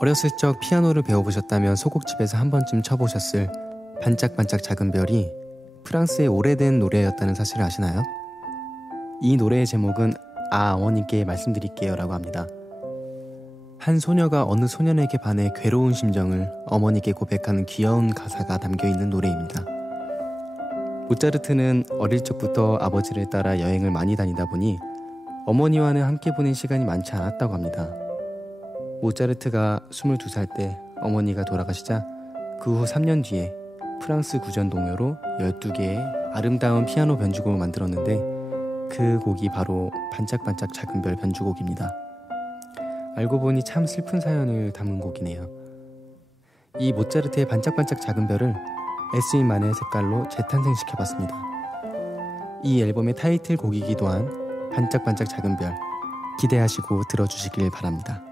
어렸을 적 피아노를 배워보셨다면 소곡집에서 한 번쯤 쳐보셨을 반짝반짝 작은 별이 프랑스의 오래된 노래였다는 사실을 아시나요? 이 노래의 제목은 어머님께 말씀드릴게요 라고 합니다. 한 소녀가 어느 소년에게 반해 괴로운 심정을 어머니께 고백하는 귀여운 가사가 담겨있는 노래입니다. 모차르트는 어릴 적부터 아버지를 따라 여행을 많이 다니다 보니 어머니와는 함께 보낸 시간이 많지 않았다고 합니다. 모차르트가 22살 때 어머니가 돌아가시자 그 후 3년 뒤에 프랑스 구전 동요로 12개의 아름다운 피아노 변주곡을 만들었는데 그 곡이 바로 반짝반짝 작은 별 변주곡입니다. 알고 보니 참 슬픈 사연을 담은 곡이네요. 이 모차르트의 반짝반짝 작은 별을 에스윈만의 색깔로 재탄생시켜봤습니다. 이 앨범의 타이틀곡이기도 한 반짝반짝 작은 별, 기대하시고 들어주시길 바랍니다.